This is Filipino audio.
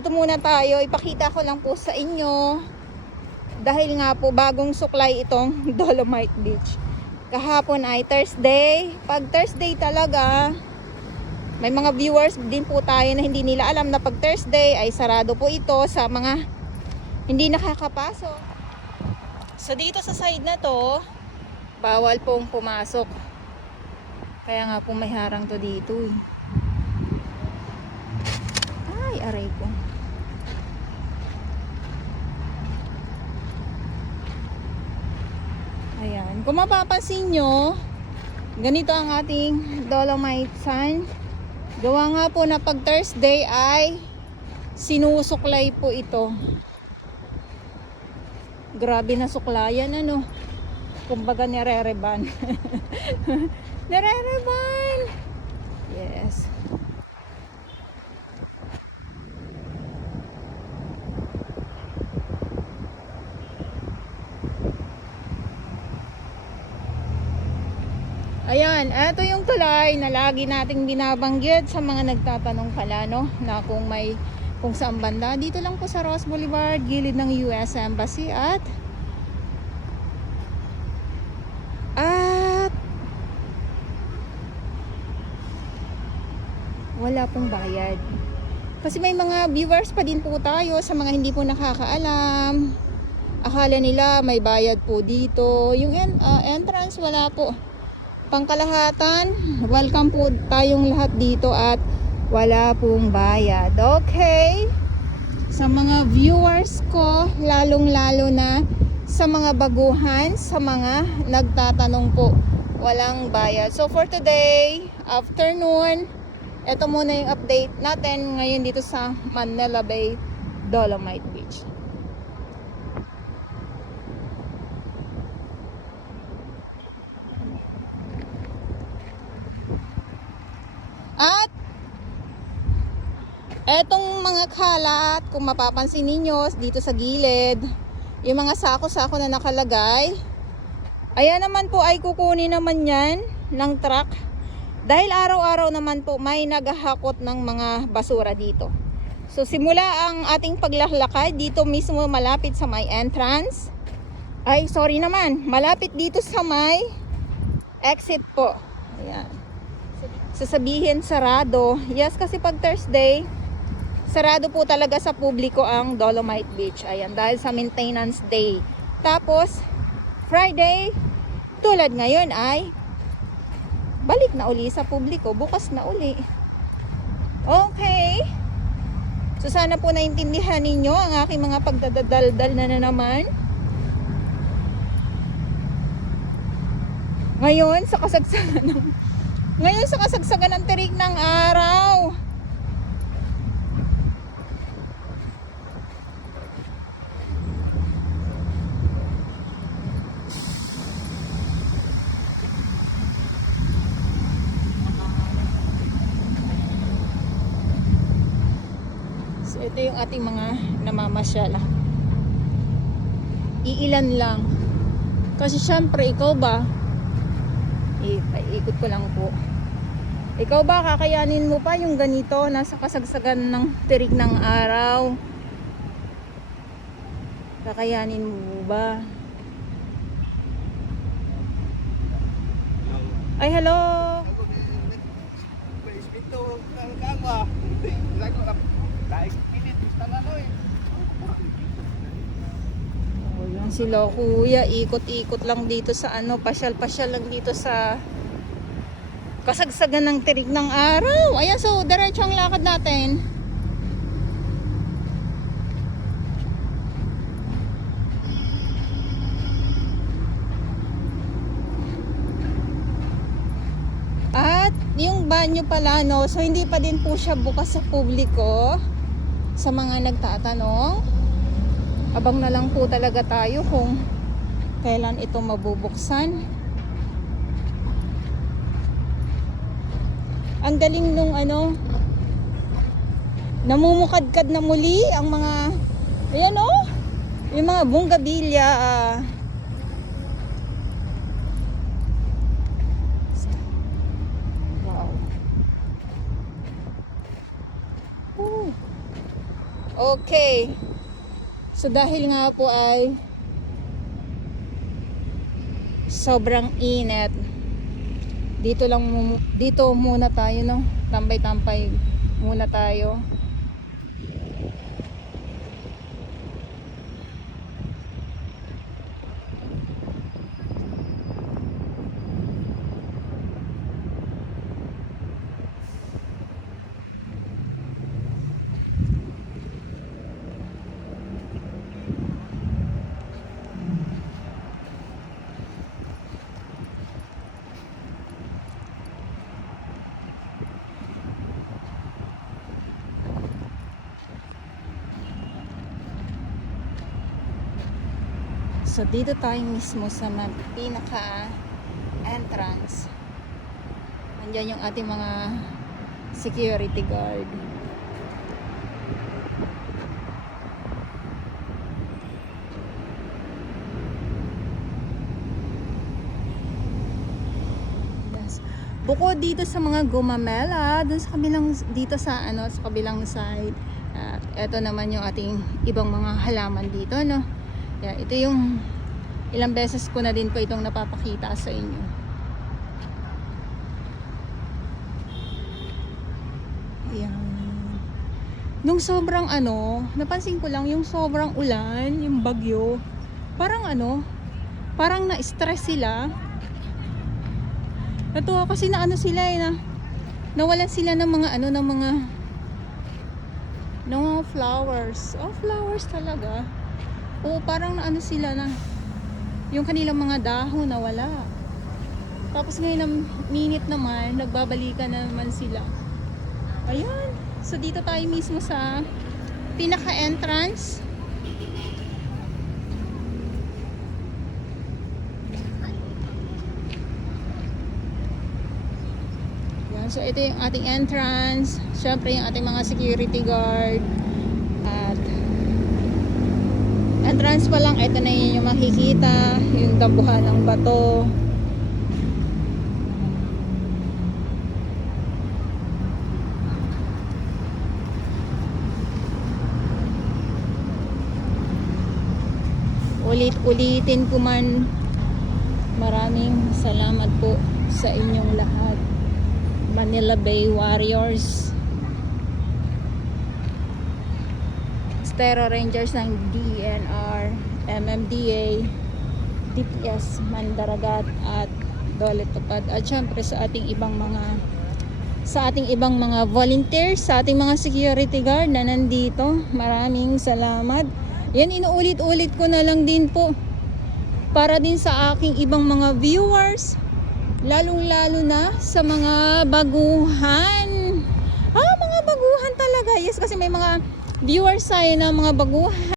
Dito muna tayo, ipakita ko lang po sa inyo dahil nga po bagong suklay itong Dolomite Beach. Kahapon ay Thursday. Pag Thursday talaga, may mga viewers din po tayo na hindi nila alam na pag Thursday ay sarado po ito sa mga hindi nakakapasok. So dito sa side na to, bawal pong pumasok. Kaya nga po may harang to dito eh. Ay, aray ko. Ayan, kung mapapansin nyo, ganito ang ating Dolomite Sand. Gawa nga po na pag Thursday ay sinusuklay po ito. Grabe na suklayan, ano. Kumbaga nire-reban. Nire-reban! Yes. Ayan, eto yung tulay na lagi nating binabanggit sa mga nagtatanong pala, no, na kung saan banda. Dito lang po sa Ross Boulevard, gilid ng US Embassy at wala pong bayad. Kasi may mga viewers pa din po tayo sa mga hindi po nakakaalam. Akala nila may bayad po dito. Yung entrance wala po. Pangkalahatan, welcome po tayong lahat dito at wala pong bayad. Okay? Sa mga viewers ko, lalong-lalo na sa mga baguhan, sa mga nagtatanong po, walang bayad. So for today, afternoon, ito muna yung update natin ngayon dito sa Manila Bay, Dolomite Beach. At etong mga kalat, kung mapapansin ninyo dito sa gilid, yung mga sako-sako na nakalagay, ayan naman po ay kukunin naman yan ng truck. Dahil araw-araw naman po may naghahakot ng mga basura dito. So simula ang ating paglalakad dito mismo malapit sa may entrance. Ay sorry naman, malapit dito sa may exit po. Ayan. Sasabihin sarado. Yes, kasi pag Thursday, sarado po talaga sa publiko ang Dolomite Beach. Ayan, dahil sa maintenance day. Tapos, Friday, tulad ngayon ay balik na uli sa publiko. Bukas na uli. Okay. So, sana po naintindihan ninyo ang aking mga pagdadaldal na naman. Ngayon, sa kasagsagan ng tirik ng araw. So, ito yung ating mga namamasyala. Iilan lang. Kasi syempre, ikaw ba? Ikot ko lang po. Ikaw ba, kakayanin mo pa yung ganito, nasa kasagsagan ng tirik ng araw? Kakayanin mo ba? Ay, hello! Oh, yan sila kuya, ikot-ikot lang dito sa pasyal-pasyal lang dito sa kasagsagan ng tirik ng araw. Ayan, so diretso ang lakad natin. At yung banyo pala, no, so hindi pa din po siya bukas sa publiko. Sa mga nagtatanong, abang na lang po talaga tayo kung kailan ito mabubuksan. Ang galing nung namumukadkad na muli ang mga, ayan oh, yung mga bunggabilya. Wow. Okay. So dahil nga po ay sobrang init, dito muna tayo, no? Tambay-tambay muna tayo. So dito tayo mismo sa pinaka entrance. Nandiyan yung ating mga security guard. Yes. Bukod dito sa mga gumamela, dun sa kabilang dito sa sa kabilang side. At eto naman yung ating ibang mga halaman dito, no. Yeah, ito yung ilang beses ko na din po itong napapakita sa inyo. Ayan. Nung sobrang napansin ko lang yung sobrang ulan, yung bagyo, parang parang na-stress sila. Natuwa kasi na sila nawalan sila ng mga ng mga flowers. Oh, flowers talaga. Oo, parang sila na yung kanilang mga dahon nawala. Tapos ngayon ng minute naman, nagbabalikan na naman sila. Ayan. So dito tayo mismo sa pinaka-entrance. Ayan. So ito yung ating entrance. Syempre yung ating mga security guard. At entrance pa lang, ito na yung makikita, yung dambuhan ng bato. Ulit-ulitin ko man, maraming salamat po sa inyong lahat, Manila Bay Warriors, Stero Rangers ng DNR, MMDA, DPS Mandaragat at Dole Tupad, at syempre sa ating ibang mga volunteers, sa ating mga security guard na nandito. Maraming salamat. Yan, inuulit-ulit ko na lang din po para din sa aking ibang mga viewers, lalong-lalo na sa mga baguhan. Mga baguhan talaga. Yes, kasi may mga viewers tayo na mga baguhan.